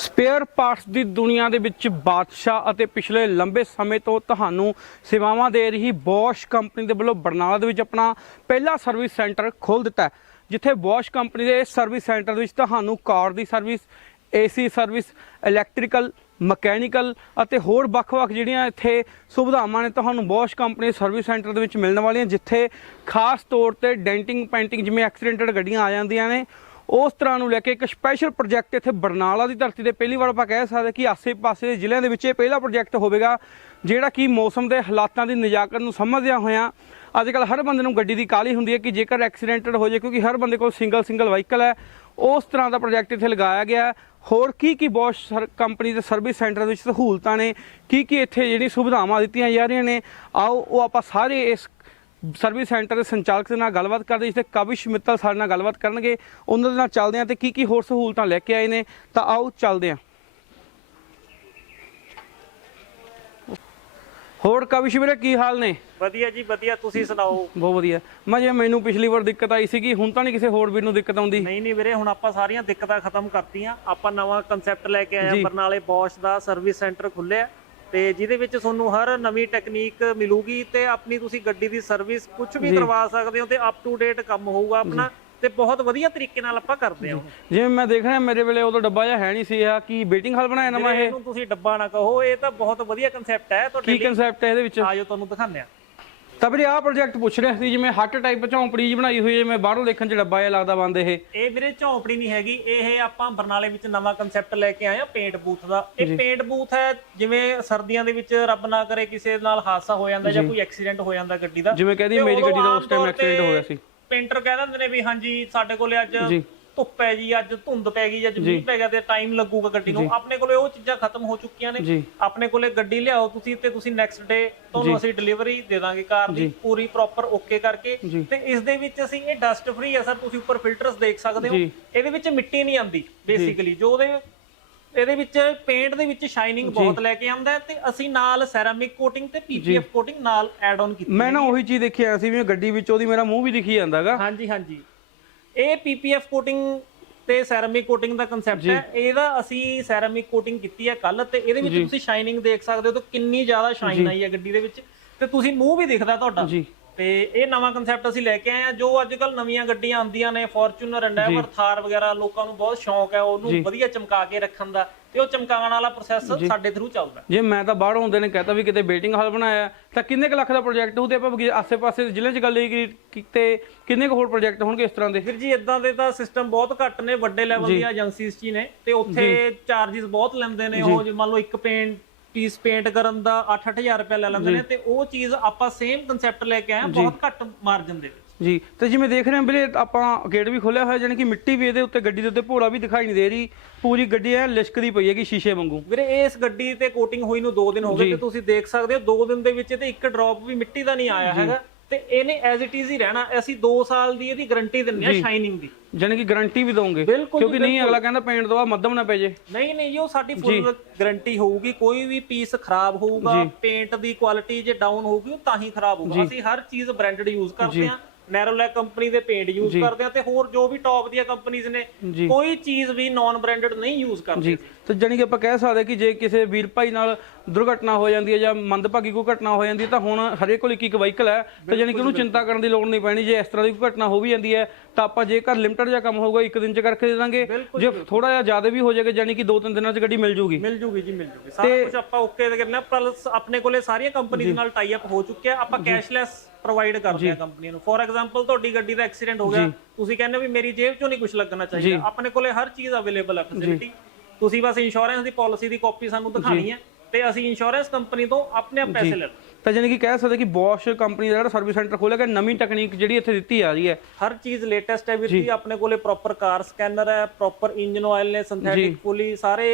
Spare parts ਦੀ ਦੁਨੀਆ ਦੇ ਵਿੱਚ ਬਾਦਸ਼ਾਹ ਅਤੇ ਪਿਛਲੇ ਲੰਬੇ ਸਮੇਂ ਤੋਂ ਤੁਹਾਨੂੰ ਸੇਵਾਵਾਂ ਦੇ ਰਹੀ ਬੋਸ਼ ਕੰਪਨੀ ਦੇ ਵੱਲੋਂ ਬਰਨਾਲਾ ਦੇ ਵਿੱਚ ਆਪਣਾ ਪਹਿਲਾ ਸਰਵਿਸ ਸੈਂਟਰ ਖੋਲ੍ਹ ਦਿੱਤਾ ਹੈ, ਜਿੱਥੇ ਬੋਸ਼ ਕੰਪਨੀ ਦੇ ਸਰਵਿਸ ਸੈਂਟਰ ਦੇ ਵਿੱਚ ਤੁਹਾਨੂੰ ਕਾਰ ਦੀ service AC service electrical mechanical ਅਤੇ ਹੋਰ ਵੱਖ-ਵੱਖ ਜਿਹੜੀਆਂ ਇੱਥੇ ਸੁਵਿਧਾਵਾਂ ਨੇ ਤੁਹਾਨੂੰ ਬੋਸ਼ ਕੰਪਨੀ ਸਰਵਿਸ ਸੈਂਟਰ ਦੇ ਵਿੱਚ ਮਿਲਣ ਵਾਲੀਆਂ, ਜਿੱਥੇ ਖਾਸ ਤੌਰ ਤੇ ਡੈਂਟਿੰਗ ਪੈਂਟਿੰਗ ਜਿਵੇਂ ਐਕਸੀਡੈਂਟਡ ਗੱਡੀਆਂ ਆ ਜਾਂਦੀਆਂ ਨੇ ਉਸ ਤਰ੍ਹਾਂ ਨੂੰ ਲੈ ਕੇ ਇੱਕ ਸਪੈਸ਼ਲ ਪ੍ਰੋਜੈਕਟ ਇੱਥੇ ਬਰਨਾਲਾ ਦੀ ਧਰਤੀ ਤੇ ਪਹਿਲੀ ਵਾਰ ਆਪਾਂ ਕਹਿ ਸਕਦੇ ਕਿ ਆਸੇ-ਪਾਸੇ ਦੇ ਜ਼ਿਲ੍ਹਿਆਂ ਦੇ ਵਿੱਚ ਇਹ ਪਹਿਲਾ ਪ੍ਰੋਜੈਕਟ ਹੋਵੇਗਾ, ਜਿਹੜਾ ਕਿ ਮੌਸਮ ਦੇ ਹਾਲਾਤਾਂ ਦੀ ਨਜ਼ਾਕਤ ਨੂੰ ਸਮਝਦਿਆਂ ਹੋਇਆਂ ਅੱਜ ਕੱਲ ਹਰ ਬੰਦੇ ਨੂੰ ਗੱਡੀ ਦੀ ਕਾਲੀ ਹੁੰਦੀ ਹੈ ਕਿ ਜੇਕਰ ਐਕਸੀਡੈਂਟਡ ਹੋ ਜਾਏ, ਕਿਉਂਕਿ ਹਰ ਬੰਦੇ ਕੋਲ ਸਿੰਗਲ ਸਿੰਗਲ ਵਾਹੀਕਲ ਹੈ, ਉਸ ਤਰ੍ਹਾਂ ਦਾ ਪ੍ਰੋਜੈਕਟ ਇੱਥੇ ਲਗਾਇਆ ਗਿਆ ਹੋਰ ਕੀ ਕੀ ਬੋਸ਼ ਕੰਪਨੀ ਦੇ ਸਰਵਿਸ ਸੈਂਟਰ ਵਿੱਚ ਸਹੂਲਤਾਂ ਨੇ, ਕੀ ਕੀ ਇੱਥੇ ਜਿਹੜੀ ਸੁਵਿਧਾਵਾਂ ਦਿੱਤੀਆਂ ਜਾ ਰਹੀਆਂ ਨੇ, ਆਓ ਉਹ ਆਪਾਂ ਸਾਰੇ ਇਸ ਸਰਵਿਸ ਸੈਂਟਰ ਦੇ ਸੰਚਾਲਕ ਦੇ ਨਾਲ ਗੱਲਬਾਤ ਕਰਦੇ ਜਿੱਥੇ ਕਵਿਸ਼ ਮਿੱਤਲ ਸਾਡੇ ਨਾਲ ਗੱਲਬਾਤ ਕਰਨਗੇ। ਉਹਨਾਂ ਦੇ ਨਾਲ ਚੱਲਦੇ ਹਾਂ ਤੇ ਕੀ ਕੀ ਹੋਰ ਸਹੂਲਤਾਂ ਲੈ ਕੇ ਆਏ ਨੇ ਤਾਂ ਆਓ ਚੱਲਦੇ ਹਾਂ। ਹੋਰ ਕਵਿਸ਼ ਵੀਰੇ ਕੀ ਹਾਲ ਨੇ? ਵਧੀਆ ਜੀ ਵਧੀਆ। ਤੁਸੀਂ ਸੁਣਾਓ? ਬਹੁਤ ਵਧੀਆ। ਮੈਂ ਜੇ ਮੈਨੂੰ ਪਿਛਲੀ ਵਾਰ ਦਿੱਕਤ ਆਈ ਸੀਗੀ ਹੁਣ ਤਾਂ ਨਹੀਂ ਕਿਸੇ ਹੋਰ ਵੀਰ ਨੂੰ ਦਿੱਕਤ ਆਉਂਦੀ। ਨਹੀਂ ਨਹੀਂ ਵੀਰੇ ਹੁਣ ਆਪਾਂ ਸਾਰੀਆਂ ਦਿੱਕਤਾਂ ਖਤਮ ਕਰਤੀਆਂ। ਆਪਾਂ ਨਵਾਂ ਕਨਸੈਪਟ ਲੈ ਕੇ ਆਏ ਜੀ। ਆ ਬਰਨਾਲੇ ਬੋਸ਼ ਦਾ ਸਰਵਿਸ ਸੈਂਟਰ ਖੁੱਲਿਆ ਤੇ ਜਿਹਦੇ ਵਿੱਚ ਤੁਹਾਨੂੰ ਹਰ ਨਵੀਂ ਟੈਕਨੀਕ ਮਿਲੂਗੀ ਤੇ ਆਪਣੀ ਤੁਸੀਂ ਗੱਡੀ ਦੀ ਸਰਵਿਸ ਕੁਝ ਵੀ। ਕਰਵਾ ਸਕਦੇ ਹੋ ਤੇ ਅਪ ਟੂ ਡੇਟ ਕੰਮ ਹੋਊਗਾ ਆਪਣਾ ਤੇ ਬਹੁਤ ਵਧੀਆ ਤਰੀਕੇ ਨਾਲ ਆਪਾਂ ਕਰਦੇ ਹਾਂ। ਜਿਵੇਂ ਮੈਂ ਦੇਖ ਰਿਹਾ ਮੇਰੇ ਵੇਲੇ ਉਦੋਂ ਡੱਬਾ ਜਿਹਾ ਹੈ ਨਹੀਂ ਸੀ ਆ ਕੀ ਵੇਟਿੰਗ ਹਾਲ ਬਣਾਇਆ ਨਵਾਂ ਇਹ? ਇਹਨੂੰ ਤੁਸੀਂ ਡੱਬਾ ਨਾ ਕਹੋ ਇਹ ਤਾਂ ਬਹੁਤ ਵਧੀਆ ਕਨਸੈਪਟ ਹੈ ਤੁਹਾਡੇ ਕੀ ਲਈ। ਕਨਸੈਪਟ ਹੈ ਇਹਦੇ ਵਿੱਚ? ਆਜੋ ਤੁਹਾਨੂੰ ਦਿਖਾਉਂਦੇ ਆ ਤਾਂ ਵੀਰੇ ਆਹ ਪ੍ਰੋਜੈਕਟ ਪੁੱਛ ਰਿਹਾ ਸੀ ਜਿਵੇਂ ਹੱਟ ਟਾਈਪ ਝੌਂਪੜੀ ਜਿਹੀ ਬਣਾਈ ਹੋਈ ਹੈ ਜਿਵੇਂ ਬਾਹਰੋਂ ਦੇਖਣ ਚ ਡੱਬਾ ਜਿਹਾ ਲੱਗਦਾ ਬੰਦ ਇਹ। ਇਹ ਵੀਰੇ ਝੌਂਪੜੀ ਨਹੀਂ ਹੈਗੀ ਇਹ ਆਪਾਂ ਬਰਨਾਲੇ ਵਿੱਚ ਨਵਾਂ ਕਨਸੈਪਟ ਲੈ ਕੇ ਆਏ ਆ ਪੇਂਟ ਬੂਥ ਦਾ। ਇਹ ਪੇਂਟ ਬੂਥ ਹੈ ਜਿਵੇਂ ਸਰਦੀਆਂ ਦੇ ਵਿੱਚ ਰੱਬ ਨਾ ਕਰੇ ਕਿਸੇ ਨਾਲ ਹਾਦਸਾ ਹੋ ਜਾਂਦਾ ਜਾਂ ਕੋਈ ਐਕਸੀਡੈਂਟ ਹੋ ਜਾਂਦਾ ਗੱਡੀ ਦਾ। ਜਿਵੇਂ ਕਹਦੀ ਮੇਰੀ ਗੱਡੀ ਦਾ ਉਸ ਟਾਈਮ ਐਕਸੀਡੈਂਟ ਹੋ ਗਿਆ ਸੀ। ਪੇਂਟਰ ਕਹਿ ਦਿੰਦੇ ਨੇ ਵੀ ਹਾਂਜੀ ਸਾਡੇ ਕੋਲੇ ਅੱਜ ਜੀ। ਧੁੱਪ ਹੈ ਜੀ ਅੱਜ ਧੁੰਦ ਪੈ ਗਈ ਅੱਜ ਮੀਂਹ ਪੈ ਗਿਆ ਤੇ ਟਾਈਮ ਲੱਗੂਗਾ ਗੱਡੀ ਨੂੰ। ਆਪਣੇ ਕੋਲੇ ਉਹ ਚੀਜ਼ਾਂ ਖਤਮ ਹੋ ਚੁੱਕੀਆਂ ਨੇ। ਆਪਣੇ ਕੋਲੇ ਗੱਡੀ ਲਿਆਓ ਤੁਸੀਂ ਤੇ ਤੁਸੀਂ ਨੈਕਸਟ ਡੇ ਤੁਹਾਨੂੰ ਅਸੀਂ ਡਿਲੀਵਰੀ ਦੇ ਦਾਂਗੇ ਕਾਰ ਦੀ ਪੂਰੀ ਪ੍ਰੋਪਰ ਓਕੇ ਕਰਕੇ। ਤੇ ਇਸ ਦੇ ਵਿੱਚ ਅਸੀਂ ਇਹ ਡਸਟ ਫ੍ਰੀ ਹੈ ਸਰ ਤੁਸੀਂ ਉੱਪਰ ਫਿਲਟਰਸ ਦੇਖ ਸਕਦੇ ਹੋ। ਇਹਦੇ ਵਿੱਚ ਮਿੱਟੀ ਨਹੀਂ ਆਂਦੀ ਬੇਸਿਕਲੀ ਜੋ ਉਹਦੇ ਇਹਦੇ ਵਿੱਚ ਪੇਂਟ ਦੇ ਵਿੱਚ ਸ਼ਾਈਨਿੰਗ ਬਹੁਤ ਲੈ ਕੇ ਆਉਂਦਾ ਤੇ ਅਸੀਂ ਨਾਲ ਸੈਰਾਮਿਕ ਕੋਟਿੰਗ ਤੇ ਪੀਪੀਐਫ ਕੋਟਿੰਗ ਨਾਲ ਐਡ ਆਨ ਕੀਤੀ ਮੈਂ ਨਾ ਉਹੀ ਚੀਜ਼ ਦੇਖੀ ਆ ਸੀ ਵੀ ਗੱਡੀ ਵਿੱਚ ਉਹਦੀ ਮੇਰਾ ਮੂੰਹ ਵੀ ਦਿਖੀ ਜਾਂਦਾਗਾ। ਹਾਂਜੀ ਹਾਂਜੀ। ਇਹ ਪੀਪੀਐਫ ਕੋਟਿੰਗ ਤੇ ਸੈਰਾਮਿਕ ਕੋਟਿੰਗ ਦਾ ਕਨਸੈਪਟ ਹੈ। ਇਹਦਾ ਅਸੀਂ ਸੈਰਾਮਿਕ ਕੋਟਿੰਗ ਕੀਤੀ ਹੈ ਕੱਲ ਤੇ ਇਹਦੇ ਵਿੱਚ ਤੁਸੀਂ ਸ਼ਾਈਨਿੰਗ ਦੇਖ ਸਕਦੇ ਹੋ ਤੇ ਕਿੰਨੀ ਜ਼ਿਆਦਾ ਸ਼ਾਈਨ ਆਈ ਹੈ ਗੱਡੀ ਦੇ ਵਿੱਚ। ਤੇ ਤੁਸੀਂ ਮੂੰਹ ਵੀ ਦਿਖਦਾ ਤੁਹਾਡਾ। ਜੀ। ਤੇ ਇਹ ਨਵਾਂ ਕਨਸੈਪਟ ਅਸੀਂ ਲੈ ਕੇ ਆਏ ਆ ਜੋ ਅੱਜ ਕੱਲ ਨਵੀਆਂ ਗੱਡੀਆਂ ਆਉਂਦੀਆਂ ਨੇ ਫੋਰਚੂਨਰ ਐਂਡੈਵਰ ਥਾਰ ਵਗੈਰਾ ਲੋਕਾਂ ਨੂੰ ਬਹੁਤ ਸ਼ੌਂਕ ਹੈ ਉਹਨੂੰ ਵਧੀਆ ਚਮਕਾ ਕੇ ਰੱਖਣ ਦਾ। ਤੇ ਉਹ ਚਮਕਾਉਣ ਵਾਲਾ ਪ੍ਰੋਸੈਸ ਸਾਡੇ ਥਰੂ ਚੱਲਦਾ। ਜੇ ਮੈਂ ਤਾਂ ਬਾਹਰੋਂ ਹੁੰਦੇ ਨੇ ਕਹਤਾ ਵੀ ਕਿਤੇ ਵੇਟਿੰਗ ਹਾਲ ਬਣਾਇਆ ਤਾਂ ਕਿੰਨੇ ਕੁ ਲੱਖ ਦਾ ਪ੍ਰੋਜੈਕਟ ਤੇ ਆਪਾਂ ਆਸੇ-ਪਾਸੇ ਜ਼ਿਲ੍ਹੇ 'ਚ ਗੱਲ ਹੀ ਕੀਤੇ ਕਿੰਨੇ ਕੁ ਹੋਰ ਪ੍ਰੋਜੈਕਟ ਹੋਣਗੇ ਇਸ ਤਰ੍ਹਾਂ ਦੇ? ਵੀਰ ਜੀ ਇਦਾਂ ਦੇ ਤਾਂ ਸਿਸਟਮ ਬਹੁਤ ਘੱਟ ਨੇ ਵੱਡੇ ਲੈਵਲ ਦੀਆਂ ਏਜੰਸੀਜ਼ 'ਚ ਨੇ। ਤੇ ਉੱਥੇ ਚਾਰजेस ਬਹੁਤ ਲੈਂਦੇ ਨੇ। ਉਹ ਜੇ ਮੰਨ ਲਓ ਇੱਕ ਪੇਂਟ ਪੀਸ ਪੇਂਟ ਕਰਨ ਦਾ 8-8000 ਰੁਪਏ ਲੈ ਲੈਂਦੇ ਨੇ ਤੇ ਉਹ ਚੀਜ਼ ਆਪਾਂ ਸੇਮ ਕਨਸੈਪਟ ਲੈ ਕੇ ਆਏ ਬਹੁਤ ਘੱਟ ਮਾਰਜਨ ਦੇ ਵਿੱਚ। ਜੀ ਤੇ ਜਿਵੇਂ ਦੇਖ ਰਹੇ ਹਾਂ ਵੀਰੇ ਆਪਾਂ ਗੇਟ ਵੀ ਖੋਲਿਆ ਹੋਇਆ ਕਿ ਮਿੱਟੀ ਵੀ ਇਹਦੇ ਉੱਤੇ ਗੱਡੀ ਦੇ ਉੱਤੇ ਭੋਰਾ ਵੀ ਦਿਖਾਈ ਨਹੀਂ ਦੇ ਰਹੀ। ਪੂਰੀ ਗੱਡੀ ਐ ਲਿਸ਼ਕਦੀ ਪਈ ਹੈਗੀ ਸ਼ੀਸ਼ੇ ਵਾਂਗੂ। ਵੀਰੇ ਇਸ ਗੱਡੀ ਤੇ ਕੋਟਿੰਗ ਹੋਈ ਨੂੰ 2 ਦਿਨ ਹੋ ਗਏ ਤੇ ਤੁਸੀਂ ਦੇਖ ਸਕਦੇ ਹੋ 2 ਦਿਨ ਦੇ ਵਿੱਚ ਤੇ ਇੱਕ ਡ੍ਰੌਪ ਵੀ ਮਿੱਟੀ ਦਾ ਨਹੀਂ ਆਇਆ ਹੈਗਾ। ਤੇ ਇਹਨੇ ਐਜ਼ ਇਟ ਇਜ਼ ਹੀ ਰਹਿਣਾ। ਅਸੀਂ 2 ਸਾਲ ਦੀ ਇਹਦੀ ਗਾਰੰਟੀ ਦਿੰਦੇ ਆ ਸ਼ਾਈਨਿੰਗ ਦੀ। ਕਿ ਗਾਰੰਟੀ ਵੀ ਦਵਾਂਗੇ ਕਿਉਂਕਿ ਨਹੀਂ ਅਗਲਾ ਕਹਿੰਦਾ ਪੇਂਟ ਬਾਅਦ ਮੱਧਮ ਨਾ ਪੈ ਜੇ। ਨਹੀਂ ਨਹੀਂ ਉਹ ਸਾਡੀ ਫੁੱਲ ਗਾਰੰਟੀ ਹੋਊਗੀ। ਕੋਈ ਵੀ ਪੀਸ ਖਰਾਬ ਹੋਊਗਾ ਪੇਂਟ ਦੀ ਕੁਆਲਿਟੀ ਜੇ ਡਾਊਨ ਹੋਊਗੀ ਉਹ ਤਾਂ ਹੀ ਖਰਾਬ ਹੋਊਗਾ। ਅਸੀਂ ਹਰ ਚੀਜ਼ ਬ੍ਰਾਂਡਡ ਯੂਜ਼ ਕਰਦੇ ਹਾਂ। ਨੈਰੋਲੈਕ ਕੰਪਨੀ ਦੇ ਪੇਂਟ ਯੂਜ਼ ਕਰਦੇ ਹਾਂ ਤੇ ਹੋਰ ਜੋ ਵੀ ਟੌਪ ਦੀਆਂ ਕੰਪਨੀਆਂ ਨੇ ਜੀ। ਕੋਈ ਚੀਜ਼ ਵੀ ਨਾਨ ਬ੍ਰਾਂਡਡ ਨਹੀਂ ਯੂਜ਼ ਕਰਦੇ। ਜੀ। ਤੇ ਜਾਣੀ ਕਿ ਆਪਾਂ ਕਹਿ ਸਕਦੇ ਕਿ ਜੇ ਕਿਸੇ ਵੀਰ ਭਾਈ ਨਾਲ ਦੁਰਘਟਨਾ ਹੋ ਜਾਂਦੀ ਹੈ ਜਾਂ ਮੰਦਭਾਗੀ ਕੋਈ ਘਟਨਾ ਹੋ ਜਾਂਦੀ ਹੈ ਤਾਂ ਹੁਣ ਹਰੇਕ ਕੋਲ ਇੱਕ ਇੱਕ ਵਾਹੀਕਲ ਹੈ ਤੇ ਜਾਣੀ ਕਿ ਉਹਨੂੰ ਚਿੰਤਾ ਕਰਨ ਦੀ ਲੋੜ ਨਹੀਂ ਪੈਣੀ ਜੇ ਇਸ ਤਰ੍ਹਾਂ ਦੀ ਕੋਈ ਘਟਨਾ ਹੋ ਵੀ ਜਾਂਦੀ ਹੈ ਤਾਂ ਆਪਾਂ ਜੇਕਰ ਲਿਮਟਡ ਜਿਹਾ ਕੰਮ ਹੋਊਗਾ ਇੱਕ ਦਿਨ ਚ ਕਰਕੇ ਦੇ ਦਾਂਗੇ। ਜੇ ਥੋੜਾ ਜਿਹਾ ਜ਼ਿਆਦਾ ਵੀ ਹੋ ਜਾਏਗਾ ਜਾਣੀ ਕਿ ਦੋ ਤਿੰਨ ਦਿਨਾਂ ਚ ਗੱਡੀ ਮਿਲ ਜੂਗੀ। ਮਿਲ ਜੂਗੀ ਜੀ ਮਿਲ ਜੂਗੀ। ਸਾਰਾ ਕੁਝ ਆਪਾਂ ਓਕੇ ਦੇ ਕਰਨਾ ਪਲਸ ਆਪਣੇ ਕੋਲੇ ਸਾਰੀਆਂ ਕੰਪਨੀਆਂ ਨਾਲ ਟਾਈ ਅਪ ਹੋ ਚੁੱਕਿਆ ਆਪਾਂ ਕੈਸ਼ਲੈਸ ਪ੍ਰੋਵਾਈਡ ਕਰਦੇ ਆ ਕੰਪਨੀ ਨੂੰ। ਫੋਰ ਐਗਜ਼ਾਮਪਲ ਤੁਹਾਡੀ ਗੱਡੀ ਦਾ ਐਕਸੀਡੈਂਟ ਹੋ ਗਿਆ। ਤੁਸੀਂ ਕਹਿੰਦੇ ਵੀ ਮੇਰੀ ਜੇਬ ਚੋਂ ਨਹੀਂ ਕੁਝ ਲੱਗਣਾ ਚਾਹੀਦਾ। ਆਪਣੇ ਕੋਲੇ ਹਰ ਚੀਜ਼ ਅਵੇਲੇਬਲ ਹੈ ਫੈਸਿਲਿਟੀ ਤੁਸੀਂ ਬਸ ਇੰਸ਼ੋਰੈਂਸ ਦੀ ਪਾਲਿਸੀ ਦੀ ਕਾਪੀ ਸਾਨੂੰ ਦਿਖਾਣੀ ਹੈ ਤੇ ਅਸੀਂ ਇੰਸ਼ੋਰੈਂਸ ਕੰਪਨੀ ਤੋਂ ਆਪਣੇ ਆਪ ਪੈਸੇ ਲੈ ਤਾਂ ਜਾਣੀ ਕਿ ਕਹਿ ਸਕਦੇ ਕਿ ਬੋਸ਼ ਕੰਪਨੀ ਦਾ ਜਿਹੜਾ ਸਰਵਿਸ ਸੈਂਟਰ ਖੋਲਿਆ ਗਿਆ ਨਵੀਂ ਟੈਕਨੀਕ ਜਿਹੜੀ ਇੱਥੇ ਦਿੱਤੀ ਆ ਰਹੀ ਹੈ। ਹਰ ਚੀਜ਼ ਲੇਟੈਸਟ ਹੈ ਵੀਰ ਜੀ। ਆਪਣੇ ਕੋਲੇ ਪ੍ਰੋਪਰ ਕਾਰ ਸਕੈਨਰ ਹੈ ਪ੍ਰੋਪਰ ਇੰਜਨ ਆਇਲ ਨੇ ਸਿੰਥੈਟਿਕ ਪੁਲੀ ਸਾਰੇ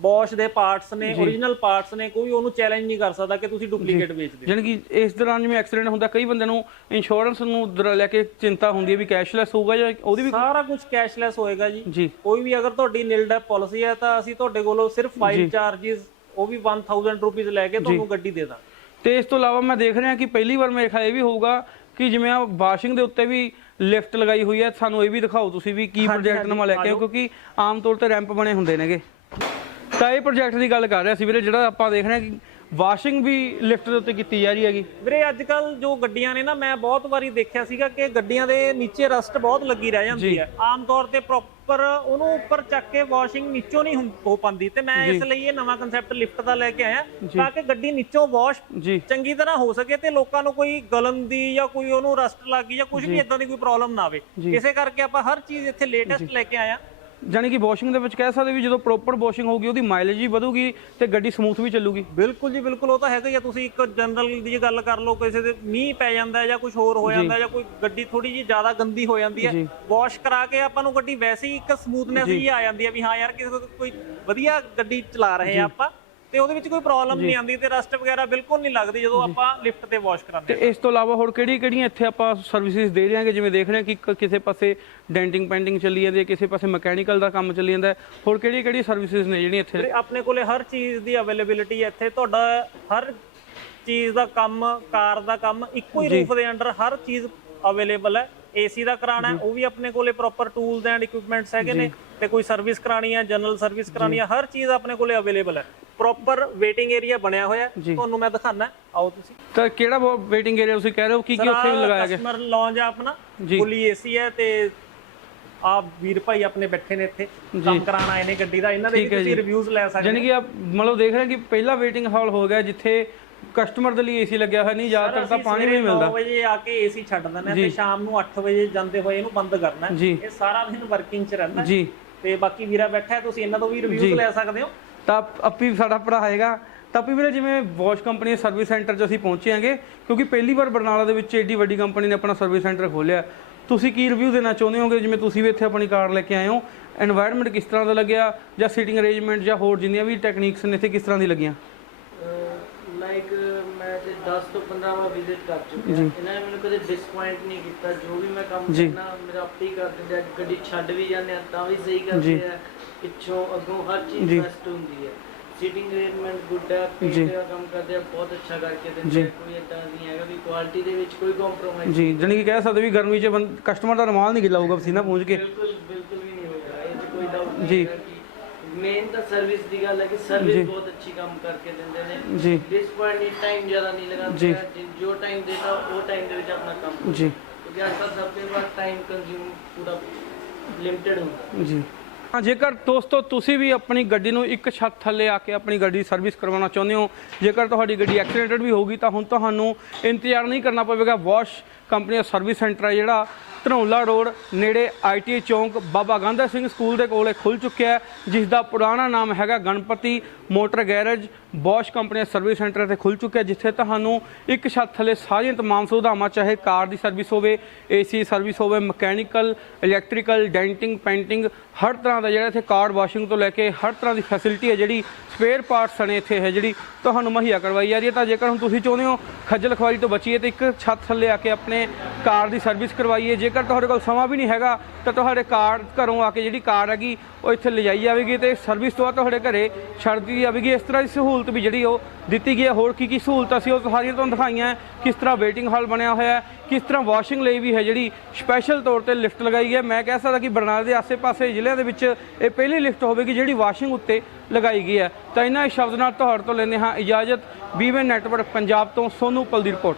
ਬੋਸ਼ ਦੇ ਪਾਰਟਸ ਨੇ origignal ਪਾਰਟਸ ਨੇ ਕੋਈ ਉਹਨੂੰ ਚੈਲੰਜ ਨਹੀਂ ਕਰ ਸਕਦਾ ਕਿ ਤੁਸੀਂ ਡੁਪਲੀਕੇਟ ਵੇਚਦੇ ਹੋ। ਜਾਣੀ ਕਿ ਇਸ ਦੌਰਾਨ ਜਿਵੇਂ ਐਕਸੀਡੈਂਟ ਹੁੰਦਾ ਕਈ ਬੰਦਿਆਂ ਨੂੰ ਇੰਸ਼ੋਰੈਂਸ ਨੂੰ ਦਰ- ਲੈ ਕੇ ਚਿੰਤਾ ਹੁੰਦੀ ਹੈ ਵੀ ਕੈਸ਼ਲੈਸ ਹੋਊਗਾ ਜਾਂ ਉਹਦੀ ਵੀ ਸਾਰਾ ਕੁਝ ਕੈਸ਼ਲੈਸ ਹੋਏਗਾ ਜੀ। ਜੀ। ਕੋਈ ਵੀ ਅਗਰ ਤੁਹਾਡੀ ਨਿਲਡ ਪਾਲਿਸੀ ਹੈ ਤਾਂ ਅਸੀਂ ਤੁਹਾਡੇ ਕੋਲੋਂ ਸਿਰਫ ਫਾਈਲ ਚਾਰजेस ਉਹ ਵੀ 1000 ਰੁਪਏ ਲੈ ਕੇ ਤੁਹਾਨੂੰ ਗੱਡੀ ਦੇ ਦਾਂਗੇ। ਤੇ ਇਸ ਤੋਂ ਇਲਾਵਾ ਮੈਂ ਦੇਖ ਰਿਹਾ ਕਿ ਪਹਿਲੀ ਵਾਰ ਮੇਰੇ ਖਿਆਲ ਇਹ ਵੀ ਹੋਊਗਾ ਕਿ ਜਿਵੇਂ ਆ ਵਾਸ਼ਿੰਗ ਦੇ ਉੱਤੇ ਵੀ ਲਿਫਟ ਲਗਾਈ ਹੋਈ ਹੈ ਸਾਨੂੰ ਇਹ ਵੀ ਦਿਖਾਓ ਤੁਸੀਂ ਵੀ ਕੀ ਪ੍ਰੋਜੈਕਟ ਨਵਾਂ ਲੈ ਕੇ ਆਏ ਹੋ, ਕਿਉਂਕਿ ਆਮ ਤੌਰ ਤੇ ਰੈਂਪ ਬਣੇ ਹੁੰਦੇ ਨੇਗੇ। ਤਾਂ ਇਹ ਪ੍ਰੋਜੈਕਟ ਦੀ ਗੱਲ ਕਰ ਰਿਹਾ ਸੀ ਵੀਰੇ ਜਿਹੜਾ ਆਪਾਂ ਦੇਖ ਰਹੇ ਹਾਂ ਕਿ ਵਾਸ਼ਿੰਗ ਵੀ ਲਿਫਟ ਦੇ ਉੱਤੇ ਕੀਤੀ ਜਾ ਰਹੀ ਹੈਗੀ। ਵੀਰੇ ਅੱਜ ਕੱਲ ਜੋ ਗੱਡੀਆਂ ਨੇ ਨਾ ਮੈਂ ਬਹੁਤ ਵਾਰੀ ਦੇਖਿਆ ਸੀਗਾ ਕਿ ਗੱਡੀਆਂ ਦੇ ਨੀਚੇ ਰਸਟ ਬਹੁਤ ਲੱਗੀ ਰਹਿ ਜਾਂਦੀ ਹੈ। ਆਮ ਤੌਰ ਤੇ ਪ੍ਰੋਪਰ ਉਹਨੂੰ ਉੱਪਰ ਚੱਕ ਕੇ ਵਾਸ਼ਿੰਗ ਨੀਚੋਂ ਨਹੀਂ ਹੁੰ- ਪਾਉਂਦੀ ਤੇ ਮੈਂ ਇਸ ਲਈ ਇਹ ਨਵਾਂ ਕਨਸੈਪਟ ਲਿਫਟ ਦਾ ਲੈ ਕੇ ਆਇਆ ਤਾਂ ਕਿ ਗੱਡੀ ਨੀਚੋਂ ਵਾਸ਼ ਚੰਗੀ ਤਰ੍ਹਾਂ ਹੋ ਸਕੇ ਤੇ ਲੋਕਾਂ ਨੂੰ ਕੋਈ ਗਲਨ ਦੀ ਜਾਂ ਕੋਈ ਉਹਨੂੰ ਰਸਟ ਲੱਗ ਜਾਂ ਕੁਝ ਵੀ ਇਦਾਂ ਦੀ ਕੋਈ ਪ੍ਰੋਬਲਮ ਨਾ ਆਵੇ। ਇਸੇ ਕਰਕੇ ਆਪਾਂ ਹਰ ਚੀਜ਼ ਇੱਥੇ ਲੇਟੈਸਟ ਲੈ ਕੇ ਆਏ ਜਾਣੀ ਕਿ ਵਾਸ਼ਿੰਗ ਦੇ ਵਿੱਚ ਕਹਿ ਸਕਦੇ ਵੀ ਜਦੋਂ ਪ੍ਰੋਪਰ ਵਾਸ਼ਿੰਗ ਹੋਊਗੀ ਉਹਦੀ ਮਾਈਲੇਜ ਵੀ ਵਧੂਗੀ ਤੇ ਗੱਡੀ ਸਮੂਥ ਵੀ ਚੱਲੂਗੀ। ਬਿਲਕੁਲ ਜੀ ਬਿਲਕੁਲ ਉਹ ਤਾਂ ਹੈਗਾ ਹੀ ਆ। ਤੁਸੀਂ ਇੱਕ ਜਨਰਲ ਦੀ ਗੱਲ ਕਰ ਲਓ ਕਿਸੇ ਦੇ ਮੀਂਹ ਪੈ ਜਾਂਦਾ ਹੈ ਜਾਂ ਕੁਝ ਹੋਰ ਹੋ ਜਾਂਦਾ ਹੈ ਜਾਂ ਕੋਈ ਗੱਡੀ ਥੋੜੀ ਜੀ ਜ਼ਿਆਦਾ ਗੰਦੀ ਹੋ ਜਾਂਦੀ ਹੈ ਵਾਸ਼ ਕਰਾ ਕੇ ਆਪਾਂ ਨੂੰ ਗੱਡੀ ਵੈਸੇ ਹੀ ਇੱਕ ਸਮੂਥਨੈਸ ਜੀ। ਆ ਜਾਂਦੀ ਹੈ ਵੀ ਹਾਂ ਯਾਰ ਕਿਸੇ ਕੋਈ ਵਧੀਆ ਗੱਡੀ ਚਲਾ ਰਹੇ ਆ ਆਪਾਂ। ਤੇ ਉਹਦੇ ਵਿੱਚ ਕੋਈ ਪ੍ਰੋਬਲਮ ਨਹੀਂ ਆਉਂਦੀ ਤੇ ਰਸਟ ਵਗੈਰਾ ਬਿਲਕੁਲ ਨਹੀਂ ਲੱਗਦੀ ਜਦੋਂ ਆਪਾਂ ਲਿਫਟ ਤੇ ਵਾਸ਼ ਕਰਾਉਂਦੇ ਤੇ ਇਸ ਤੋਂ ਇਲਾਵਾ ਹੋਰ ਕਿਹੜੀ ਕਿਹੜੀਆਂ ਇੱਥੇ ਆਪਾਂ ਸਰਵਿਸਿਜ਼ ਦੇ ਰਹੇ ਹਾਂਗੇ ਜਿਵੇਂ ਦੇਖ ਰਹੇ ਹਾਂ ਕਿ ਕਿਸੇ ਪਾਸੇ ਡੈਂਟਿੰਗ ਪੈਂਟਿੰਗ ਚੱਲੀ ਜਾਂਦੀ ਹੈ ਕਿਸੇ ਪਾਸੇ ਮਕੈਨੀਕਲ ਦਾ ਕੰਮ ਚੱਲੀ ਜਾਂਦਾ ਹੋਰ ਕਿਹੜੀ ਕਿਹੜੀ ਸਰਵਿਸਿਜ਼ ਨੇ ਜਿਹੜੀਆਂ ਇੱਥੇ? ਆਪਣੇ ਕੋਲੇ ਹਰ ਚੀਜ਼ ਦੀ ਅਵੇਲੇਬਿਲਿਟੀ ਹੈ। ਇੱਥੇ ਤੁਹਾਡਾ ਹਰ ਚੀਜ਼ ਦਾ ਕੰਮ ਕਾਰ ਦਾ ਕੰਮ ਇੱਕੋ ਹੀ ਰੂਫ ਦੇ ਅੰਡਰ ਹਰ ਚੀਜ਼ ਅਵੇਲੇਬਲ ਹੈ। ਏਸੀ ਦਾ ਕਰਾਣਾ ਹੈ ਉਹ ਵੀ ਆਪਣੇ ਕੋਲੇ ਪ੍ਰੋਪਰ ਟੂਲਸ ਐਂਡ ਇਕਵਿਪਮੈਂਟਸ ਹੈਗੇ ਨੇ ਤੇ ਕੋਈ ਸਰਵਿਸ ਕਰਾਣੀ ਹੈ ਜਨਰਲ ਸਰਵਿਸ ਕਰਾਣੀ ਹੈ ਹਰ ਚੀਜ਼ ਆਪਣੇ ਕੋਲੇ ਅਵੇਲੇਬਲ ਹੈ। ਪ੍ਰੋਪਰ ਵੇਟਿੰਗ ਏਰੀਆ ਬਣਿਆ ਹੋਇਆ ਹੈ। ਤੁਹਾਨੂੰ ਮੈਂ ਦਿਖਾਣਾ ਆਓ ਤੁਸੀਂ। ਤਾਂ ਕਿਹੜਾ ਵੇਟਿੰਗ ਏਰੀਆ ਤੁਸੀਂ ਕਹਿ ਰਹੇ ਹੋ? ਕੀ ਕੀ ਉੱਥੇ ਲਗਾਇਆ ਗਿਆ? ਕਸਟਮਰ ਲੌਂਜ ਆ ਆਪਣਾ। ਫੁੱਲੀ ਏਸੀ ਹੈ ਤੇ ਆ ਵੀਰ ਭਾਈ ਆਪਣੇ ਬੈਠੇ ਨੇ ਇੱਥੇ। ਕੰਮ ਕਰਾਣ ਆਏ ਨੇ ਗੱਡੀ ਦਾ। ਇਹਨਾਂ ਦੇ ਵੀ ਤੁਸੀਂ ਰਿਵਿਊਜ਼ ਲੈ ਸਕਦੇ ਜਾਣੀ ਕਿ ਆਪ ਮਤਲਬ ਦੇਖ ਰਹੇ ਹਾਂ ਕਿ ਪਹਿਲਾ ਵੇਟਿੰਗ ਹਾਲ ਹੋ ਗਿਆ ਜਿੱਥੇ ਕਸਟਮਰ ਦੇ ਲਈ ਏਸੀ ਲੱਗਿਆ ਹੋਇਆ ਨਹੀਂ ਜ਼ਿਆਦਾਤਰ ਤਾਂ ਪਾਣੀ ਨਹੀਂ ਮਿਲਦਾ। 9 ਵਜੇ ਆ ਕੇ ਏਸੀ ਛੱਡ ਦਿੰਦੇ ਤੇ ਸ਼ਾਮ ਨੂੰ 8 ਵਜੇ ਜਾਂਦੇ ਹੋਏ ਇਹਨੂੰ ਬੰਦ ਕਰਨਾ ਇਹ ਸਾਰਾ ਦਿਨ ਵਰਕਿੰਗ 'ਚ ਰਹਿੰਦਾ ਜੀ। ਤੇ ਬਾਕੀ ਵੀਰਾ ਬੈਠਾ ਤੁਸੀਂ ਇਹਨਾਂ ਤੋਂ ਵੀ ਰਿਵਿਊਜ਼ ਲੈ ਸਕਦੇ ਹੋ। ਤਾਂ ਅੱਪੀ ਸਾਡਾ ਭਰਾ ਹੈਗਾ। ਤਾਂ ਵੀ ਵੀਰੇ ਜਿਵੇਂ ਵਾਸ਼ ਕੰਪਨੀ ਸਰਵਿਸ ਸੈਂਟਰ 'ਚ ਅਸੀਂ ਪਹੁੰਚੇ ਹਾਂਗੇ ਕਿਉਂਕਿ ਪਹਿਲੀ ਵਾਰ ਬਰਨਾਲਾ ਦੇ ਵਿੱਚ ਏਡੀ ਵੱਡੀ ਕੰਪਨੀ ਨੇ ਆਪਣਾ ਸਰਵਿਸ ਸੈਂਟਰ ਖੋਲਿਆ ਤੁਸੀਂ ਕੀ ਰਿਵਿਊ ਦੇਣਾ ਚਾਹੁੰਦੇ ਹੋਗੇ? ਜਿਵੇਂ ਤੁਸੀਂ ਵੀ ਇੱਥੇ ਆਪਣੀ ਕਾਰ ਲੈ ਕੇ ਆਏ ਹੋ এনवायरमेंट ਕਿਸ ਤਰ੍ਹਾਂ ਦਾ ਲੱਗਿਆ ਜਾਂ ਸੀਟਿੰਗ ਅਰੇਂਜਮੈਂਟ ਜਾਂ ਹੋਰ ਜਿੰਨੀਆਂ ਵੀ ਟੈਕਨੀਕਸ ਨੇ ਇੱਥੇ ਕਿਸ ਤਰ੍ਹਾਂ ਦੀ ਲੱਗੀਆਂ? 10 ਤੋਂ 15 ਵਾਰ ਵਿਜ਼ਿਟ ਕਰ ਚੁੱਕਿਆ ਇਹਨਾਂ ਨੇ ਮੈਨੂੰ ਕਦੇ ਡਿਸਪਾਇੰਟ ਨਹੀਂ ਕੀਤਾ। ਜੋ ਵੀ ਮੈਂ ਕੰਮ ਜੀ। ਕਰਨਾ ਮੇਰਾ ਆਪੇ ਹੀ ਕਰ ਦਿੰਦੇ ਆ। ਗੱਡੀ ਛੱਡ ਵੀ ਜਾਂਦੇ ਆ ਤਾਂ ਵੀ ਸਹੀ ਕਰਦੇ ਆ। ਪਿੱਛੋਂ ਅੱਗੋਂ ਹਰ ਚੀਜ਼ ਜੀ। ਬੈਸਟ ਹੁੰਦੀ ਹੈ ਸੀਟਿੰਗ ਅਰੇਂਜਮੈਂਟ ਗੁੱਡ ਹੈ ਜੀ। ਪੇਂਟ ਦਾ ਕੰਮ ਕਰਦੇ ਆ ਬਹੁਤ ਅੱਛਾ ਕਰਕੇ ਦਿੰਦੇ ਆ। ਕੋਈ ਇਦਾਂ ਨਹੀਂ ਹੈਗਾ ਵੀ ਕੁਆਲਿਟੀ ਦੇ ਵਿੱਚ ਕੋਈ ਕੰਪਰੋਮਾਈਜ਼ ਜੀ। ਜਾਣੀ ਕਿ ਕਹਿ ਸਕਦੇ ਵੀ ਗਰਮੀ 'ਚ ਕਸਟਮਰ ਦਾ ਰਮਾਲ ਨਹੀਂ ਗਿੱਲਾ ਹੋਊਗਾ ਪਸੀਨਾ ਪੂੰਝ ਕੇ। ਬਿਲਕੁਲ ਬਿਲਕੁਲ ਵੀ ਨਹੀਂ ਹੋਏਗਾ ਇਹ 'ਚ ਕੋਈ ਡਾਊਟ ਨਹੀਂ ਜੀ। ਹੈਗਾ ਕਿ ਮੇਨ ਤਾਂ ਸਰਵਿਸ ਦੀ ਗੱਲ ਹੈ ਕਿ ਸਰਵਿਸ ਬਹੁਤ ਅੱਛੀ ਕੰਮ ਕਰਕੇ ਦਿੰਦੇ ਨੇ। ਜੀ। ਡਿਸਪਾਇੰਟ ਨਹੀਂ ਟਾਈਮ ਜ਼ਿਆਦਾ ਨਹੀਂ ਲਗਾਉਂਦੇ ਆ। ਜਿ- ਜੋ ਟਾਈਮ ਦੇਤਾ ਉਹ ਟਾਈਮ ਦੇ ਵਿੱਚ ਆਪਣਾ ਕੰਮ ਜੀ। ਕਿਉਂਕਿ ਅੱਜ ਕੱਲ੍ਹ ਸਭ ਦੇ ਪਾਸ ਟਾਈਮ ਕੰਜ਼ਿਊਮ ਪੂਰਾ ਲਿਮਟਿਡ ਹੁੰਦਾ। ਜੀ। ਹਾਂ ਜੇਕਰ ਦੋਸਤੋ ਤੁਸੀਂ ਵੀ ਆਪਣੀ ਗੱਡੀ ਨੂੰ ਇੱਕ ਛੱਤ ਥੱਲੇ ਆ ਕੇ ਆਪਣੀ ਗੱਡੀ ਦੀ ਸਰਵਿਸ ਕਰਵਾਉਣਾ ਚਾਹੁੰਦੇ ਹੋ ਜੇਕਰ ਤੁਹਾਡੀ ਗੱਡੀ ਐਕਸੀਡੈਂਟਡ ਵੀ ਹੋਊਗੀ ਤਾਂ ਹੁਣ ਤੁਹਾਨੂੰ ਇੰਤਜ਼ਾਰ ਨਹੀਂ ਕਰਨਾ ਪਵੇਗਾ। ਵਾਸ਼ ਕੰਪਨੀ ਦਾ ਸਰਵਿਸ ਸੈਂਟਰ ਹੈ ਜਿਹੜਾ ਧਨੌਲਾ ਰੋਡ ਨੇੜੇ IT Chowk Baba Gandha Singh school ਦੇ ਕੋਲੇ ਖੁੱਲ ਚੁੱਕਿਆ ਹੈ, ਜਿਸ ਦਾ ਪੁਰਾਣਾ ਨਾਮ ਹੈਗਾ Ganpati motor garage. Bosch company ਦਾ ਸਰਵਿਸ ਸੈਂਟਰ ਇੱਥੇ ਖੁੱਲ ਚੁੱਕਿਆ ਜਿੱਥੇ ਤੁਹਾਨੂੰ ਇੱਕ ਛੱਤ ਥੱਲੇ ਸਾਰੀਆਂ ਤਮਾਮ ਸੁਵਿਧਾਵਾਂ, ਚਾਹੇ ਕਾਰ ਦੀ ਸਰਵਿਸ ਹੋਵੇ, ਏਸੀ ਸਰਵਿਸ ਹੋਵੇ, ਮਕੈਨੀਕਲ, ਇਲੈਕਟ੍ਰੀਕਲ, ਡੈਂਟਿੰਗ, ਪੈਂਟਿੰਗ, ਹਰ ਤਰ੍ਹਾਂ ਦਾ ਜਿਹੜਾ ਇੱਥੇ ਕਾਰ ਵਾਸ਼ਿੰਗ ਤੋਂ ਲੈ ਕੇ ਹਰ ਤਰ੍ਹਾਂ ਦੀ ਫੈਸਿਲਿਟੀ ਹੈ, ਜਿਹੜੀ ਸਪੇਅਰ ਪਾਰਟਸ ਸਣੇ ਇੱਥੇ ਹੈ ਜਿਹੜੀ ਤੁਹਾਨੂੰ ਮੁਹੱਈਆ ਕਰਵਾਈ ਜਾ ਰਹੀ ਹੈ। ਤਾਂ ਜੇਕਰ ਹੁਣ ਤੁਸੀਂ ਚਾਹੁੰਦੇ ਹੋ ਖੱਜਲ ਖਵਾਰੀ ਤੋਂ ਬਚੀਏ, ਤਾਂ ਇੱਕ ਛੱਤ ਥੱਲੇ ਆ ਕੇ ਆਪਣੇ ਕਾਰ ਦੀ ਸਰਵਿਸ ਕਰਵਾਈਏ ਜੇਕਰ ਤੁਹਾਡੇ ਕੋਲ ਸਮਾਂ ਵੀ ਨਹੀਂ ਹੈਗਾ, ਤਾਂ ਤੁਹਾਡੇ ਕਾਰ ਘਰੋਂ ਆ ਕੇ ਜਿਹੜੀ ਕਾਰ ਹੈਗੀ, ਉਹ ਇੱਥੇ ਲਿਜਾਈ ਜਾਵੇਗੀ ਤੇ ਸਰਵਿਸ ਤੋਂ ਬਾਅਦ ਤੁਹਾਡੇ ਘਰੇ ਛੱਡ ਦਿੱਤੀ ਜਾਵੇਗੀ। ਇਸ ਤਰ੍ਹਾਂ ਦੀ ਸਹੂਲਤ ਵੀ ਜਿਹੜੀ ਉਹ ਦਿੱਤੀ ਗਈ ਹੈ। ਹੋਰ ਕੀ ਕੀ ਸਹੂਲਤਾਂ ਸੀ ਉਹ ਸਾਰੀਆਂ ਤੁਹਾਨੂੰ ਦਿਖਾਈਆਂ ਕਿਸ ਤਰ੍ਹਾਂ ਵੇਟਿੰਗ ਹਾਲ ਬਣਿਆ ਹੋਇਆ ਹੈ, ਕਿਸ ਤਰ੍ਹਾਂ ਵਾਸ਼ਿੰਗ ਲਈ ਵੀ ਹੈ ਜਿਹੜੀ ਸਪੈਸ਼ਲ ਤੌਰ ਤੇ ਲਿਫਟ ਲਗਾਈ ਹੈ। ਮੈਂ ਕਹਿ ਸਕਦਾ ਕਿ ਬਰਨਾਲਾ ਦੇ ਆਸੇ-ਪਾਸੇ ਜ਼ਿਲ੍ਹਿਆਂ ਦੇ ਵਿੱਚ ਇਹ ਪਹਿਲੀ ਲਿਫਟ ਹੋਵੇਗੀ ਜਿਹੜੀ ਵਾਸ਼ਿੰਗ ਉੱਤੇ ਲਗਾਈ ਗਈ ਹੈ। ਤਾਂ ਇਹਨਾਂ ਸ਼ਬਦ ਨਾਲ ਤੁਹਾਡੇ ਤੋਂ ਲੈਂਦੇ ਹਾਂ ਇਜਾਜ਼ਤ। ਬੀਵੇ ਨੈਟਵਰਕ ਪੰਜਾਬ ਤੋਂ ਸੋਨੂ ਪਲ ਦੀ ਰਿਪੋਰਟ।